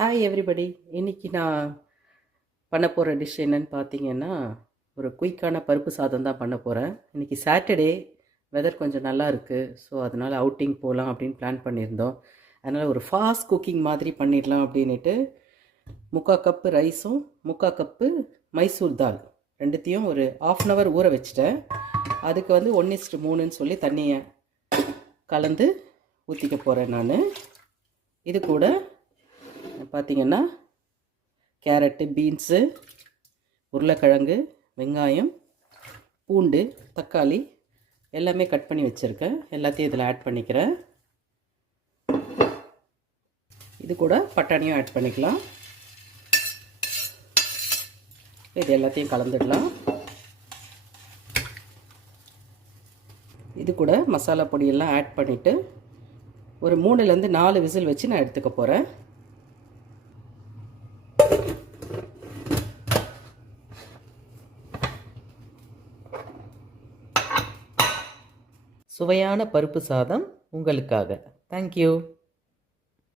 Hi everybody. இன்னைக்கு நான் பண்ண போகிற டிஷ் என்னன்னு பார்த்தீங்கன்னா, ஒரு குயிக்கான பருப்பு சாதம் தான் பண்ண போகிறேன். இன்னைக்கு சாட்டர்டே, வெதர் கொஞ்சம் நல்லா இருக்குது. ஸோ அதனால் அவுட்டிங் போகலாம் அப்படின்னு பிளான் பண்ணியிருந்தோம். அதனால் ஒரு ஃபாஸ்ட் குக்கிங் மாதிரி பண்ணிடலாம் அப்படின்ட்டு 3/4 கப்பு ரைஸும் 3/4 கப்பு மைசூர் தால் ரெண்டுத்தையும் ஒரு 1/2 hour ஊற வச்சுட்டேன். அதுக்கு வந்து 1:3ன்னு சொல்லி தண்ணியை கலந்து ஊற்றிக்க போகிறேன் நான். இது கூட பார்த்திங்கன்னா கேரட்டு, பீன்ஸு, உருளைக்கிழங்கு, வெங்காயம், பூண்டு, தக்காளி எல்லாமே கட் பண்ணி வச்சுருக்கேன். எல்லாத்தையும் இதில் ஆட் பண்ணிக்கிறேன். இது கூட பட்டாணியும் ஆட் பண்ணிக்கலாம். இது எல்லாத்தையும் கலந்துடலாம். இது கூட மசாலா பொடியெல்லாம் ஆட் பண்ணிவிட்டு ஒரு 3லேருந்து 4 விசில் வச்சு நான் எடுத்துக்க போகிறேன். சுவையான பருப்பு சாதம் உங்களுக்காக. தேங்க்யூ.